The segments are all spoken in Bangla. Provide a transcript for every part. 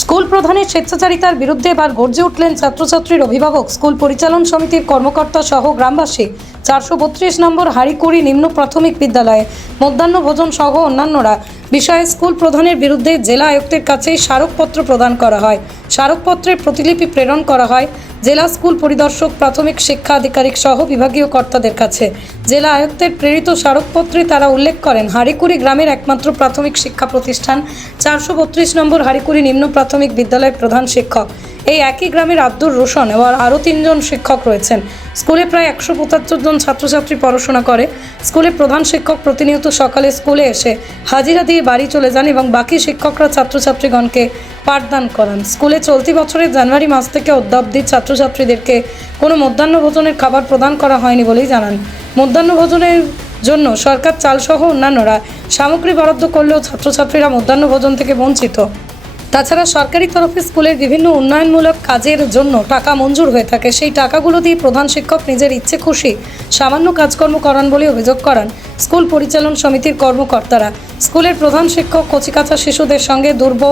স্কুল প্রধানের স্বেচ্ছাচারিতার বিরুদ্ধে এবার গর্জে উঠলেন ছাত্রছাত্রীর অভিভাবক। স্কুল পরিচালন সমিতির কর্মকর্তা সহ গ্রামবাসী। চারশো বত্রিশ নম্বর হাড়িকুড়ি নিম্ন প্রাথমিক বিদ্যালয়ে মধ্যাহ্ন ভোজন সহ অন্যান্যরা বিষয়ে স্কুল প্রধানের বিরুদ্ধে জেলা আয়ুক্তের কাছে স্মারকপত্র প্রদান করা হয়। স্মারকপত্রের প্রতিলিপি প্রেরণ করা হয় জেলা স্কুল পরিদর্শক, প্রাথমিক শিক্ষা আধিকারিক সহ বিভাগীয় কর্তাদের কাছে। জেলা আয়ুক্তের প্রেরিত স্মারকপত্রে তারা উল্লেখ করেন, হাড়িকুড়ি গ্রামের একমাত্র প্রাথমিক শিক্ষা প্রতিষ্ঠান, চারশো বত্রিশ নম্বর হাড়িকুড়ি নিম্ন প্রাথমিক বিদ্যালয়ের প্রধান শিক্ষক। এই একই গ্রামের আব্দুর রোশন এবং আরও তিনজন শিক্ষক রয়েছেন। স্কুলে প্রায় একশো পঁচাত্তর জন ছাত্রছাত্রী পড়াশোনা করে। স্কুলের প্রধান শিক্ষক প্রতিনিয়ত সকালে স্কুলে এসে হাজিরা দিয়ে বাড়ি চলে যান এবং বাকি শিক্ষকরা ছাত্রছাত্রীগণকে পাঠদান করান। স্কুলে চলতি বছরের জানুয়ারি মাস থেকে অদ্যাবধি ছাত্রছাত্রীদেরকে কোনো মধ্যাহ্ন ভোজনের খাবার প্রদান করা হয়নি বলেই জানান। মধ্যাহ্ন ভোজনের জন্য সরকার চালসহ অন্যান্যরা সামগ্রী বরাদ্দ করলেও ছাত্রছাত্রীরা মধ্যাহ্ন ভোজন থেকে বঞ্চিত। তাছাড়া সরকারি তরফে স্কুলের বিভিন্ন উন্নয়নমূলক কাজের জন্য টাকা মঞ্জুর হয়ে থাকে। সেই টাকাগুলো দিয়ে প্রধান শিক্ষক নিজের ইচ্ছে খুশি সামান্য কাজকর্ম করান বলে অভিযোগ করান স্কুল পরিচালন সমিতির কর্মকর্তারা। স্কুলের প্রধান শিক্ষক কচিকাঁচা শিশুদের সঙ্গে দুর্ব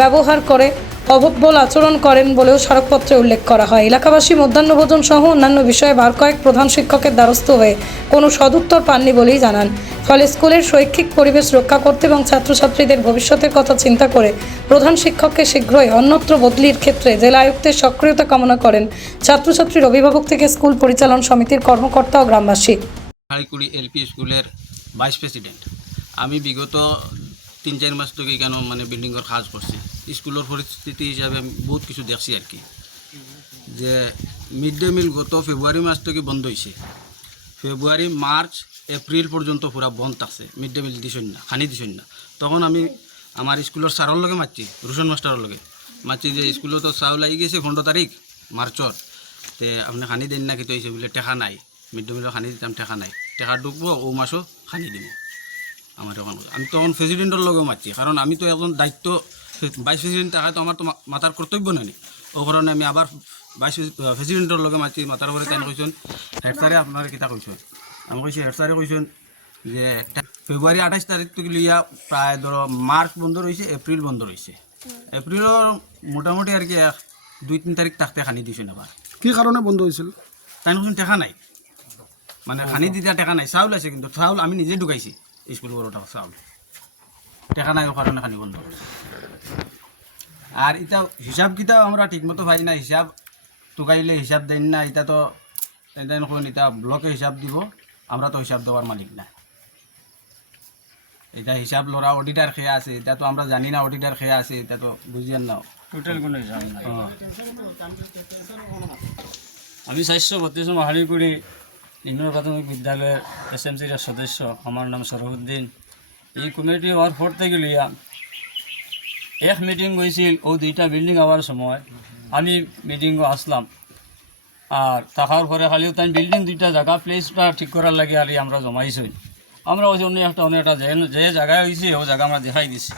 ব্যবহার করে অভব্যল আচরণ করেন বলেও স্মারকপত্রে উল্লেখ করা হয়। এলাকাবাসী মধ্যাহ্নভোজন সহ অন্যান্য বিষয়ে বার কয়েক প্রধান শিক্ষকের দ্বারস্থ হয়ে কোনো সদুত্তর পাননি বলেই জানান। ফলে স্কুলের শৈক্ষিক পরিবেশ রক্ষা করতে এবং ছাত্রছাত্রীদের ভবিষ্যতের কথা চিন্তা করে প্রধান শিক্ষককে শীঘ্রই অন্যত্র বদলির ক্ষেত্রে জেলা আয়ুক্তের সক্রিয়তা কামনা করেন ছাত্রছাত্রীর অভিভাবক থেকে স্কুল পরিচালন সমিতির কর্মকর্তা ও গ্রামবাসী। এলপি স্কুলের ভাইস প্রেসিডেন্ট। আমি বিগত তিন, চার মাস থেকে কেন মানে বিল্ডিংয়ের কাজ করছি স্কুলের পরিস্থিতি হিসাবে বহুত কিছু দেখছি আর কি যে মিড ডে মিল গত ফেব্রুয়ারি মাস থেকে বন্ধ হয়েছে ফেব্রুয়ারি মার্চ এপ্রিল পর্যন্ত পুরা বন্ধ আছে মিড ডে মিল দিছেন না, খানি দিছেন না। তখন আমি আমার স্কুলের স্যারের লগে মারছি রোশন মাস্টারের লগে মারছি যে স্কুলে তো চাউল আই গেছে পনেরো তারিখ মার্চর তে আপনি খানি দেন না কিন্তু হয়েছে বলে, টেকা নাই। মিড ডে মিলের খানি দিতাম, টেকা নাই। টেকা ঢুকবো ও মাসও খানি দিব আমার তখন আমি তখন প্রেসিডেন্টের লগেও মারছি কারণ আমি তো এখন দায়িত্ব ভাইস প্রেসিডেন্ট থাকা তো আমার তো মা- মাথার কর্তব্য নানি ও কারণে আমি আবার ভাইস প্রেসিডেন্টের লগে মারছি মাথার পরে তাই কইছেন? হেড স্যারে আপনার কিতা কইছেন? আমি কইছি হেড স্যারে কইছেন যে ফেব্রুয়ারি আঠাশ তারিখ থেকে লিয়া প্রায় ধরো মার্চ বন্ধ রয়েছে এপ্রিল বন্ধ রয়েছে এপ্রিলের মোটামুটি আর কি এক- দুই তিন তারিখ থাকতে খানি দিছেন আবার কি কারণে বন্ধ হয়েছিল তাই কোনো টেকা নাই। মানে খানি দিতে টেকা নাই চাউল আছে কিন্তু চাউল আমি নিজে ঢুকাইছি। স্কুল বড় টাকা চাউল টেকা নাই কারণে খানি বন্ধ। আর এটা হিসাব কিতাব আমরা ঠিকমতো পাই না হিসাব টুকাইলে হিসাব দেন না এটা তো নকন এটা ব্লকে হিসাব দিব আমরা তো হিসাব দেওয়ার মালিক না এটা হিসাব লড়া অডিটার খেয়ে আছে এটা তো আমরা জানি না অডিটার খেয়ে আছে এটা তো বুঝিয়েন না টোটাল কোনো হিসাব নাই হ্যাঁ। আমি চারশো বত্রিশ মাহারিগুড়ি নিম্ন প্রাথমিক বিদ্যালয়ের এস এম সির সদস্য, আমার নাম সরহুদ্দিন এই কমিটি হওয়ার পর থেকে লিয়া এক মিটিং হয়েছিল, ও দুইটা বিল্ডিং হওয়ার সময়। আমি মিটিংও আসলাম। আর থাকার পরে খালি তাই বিল্ডিং দুইটা জায়গা প্লেসটা ঠিক করার লাগে আর আমরা জমাইছই আমরা ওই অন্য একটা অন্য একটা যে জায়গায় হয়েছে, ও জায়গা আমরা দেখাই দিছি।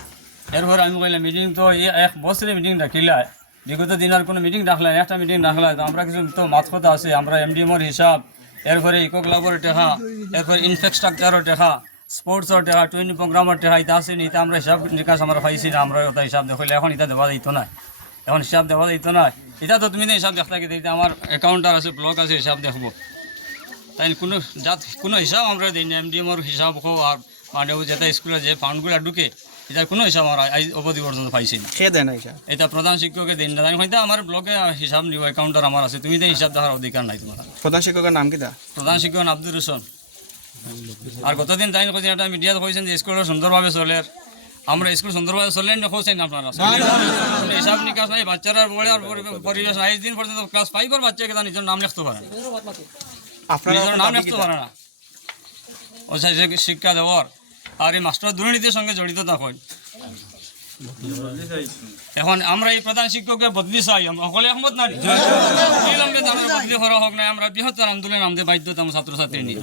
এরপরে আমি কইলাম মিটিং তো এই এক বছরে মিটিং রাখিলাই বিগত দিন আর কোনো মিটিং রাখলাই একটা মিটিং তো আমরা কিছু তো মাত কথা আছে, আমরা এমডিএমর হিসাব এরপরে ইকো ক্লাবের টেকা এরপরে ইনফ্রাস্ট্রাকচারের টেকা স্পোর্টসের টেকা টুইনি প্রোগ্রামের টেকা এটা আছে নি আমরা হিসাব নিকাশ আমরা পাইছি না, আমরা ওটা হিসাব দেখলে এখন এটা দেওয়া যাইতো না। এখন হিসাব দেওয়া যাইতো না। এটা তো তুমি তো হিসাব দেখতে গেলে এটা আমার অ্যাকাউন্টার আছে ব্লক আছে, হিসাব দেখব। তাই কোনো জাত, কোনো হিসাব আমরা দিই না এমডিএমর হিসাব হোক আর মানে যেটা স্কুলে যে ফান্ডগুলো ঢুকে এটার কোনো হিসাব আমরা আজ অবধি পর্যন্ত পাইছি না। সে দেয় না হিসাব এটা প্রধান শিক্ষকের দিন না আমি হয়তো আমার ব্লকে হিসাব নিব অ্যাকাউন্টার আমার আছে। তুমি তো হিসাব দেওয়ার অধিকার নাই তোমার। প্রধান শিক্ষকের নাম কিটা প্রধান শিক্ষক আব্দুর রসন আর গতদিন তাই কইছেন একটা মিডিয়াতে কইছেন যে স্কুল সুন্দরভাবে চলে। আমরা স্কুল সুন্দরভাবে চলেন না কইছেন আপনারা? হিসাব নিকাশ নাই বাচ্চারা বড় আর পরিবেশ আজ দিন পর্যন্ত ক্লাস ফাইভের বাচ্চাকে তার নিজের নাম লিখতে পারে। নিজের নাম লিখতে পারে না। ও শিক্ষা দেওয়ার। আর এই মাস্টার দুর্নীতির সঙ্গে জড়িত থাকেন। এখন আমরা এই প্রধান শিক্ষককে বদলি চাই। আমরা সকলে একমত না অবিলম্বে তাদের বদলি করা হোক না আমরা বৃহত্তর আন্দোলনে আমাদের বাধ্যতা ছাত্রছাত্রী নিয়ে।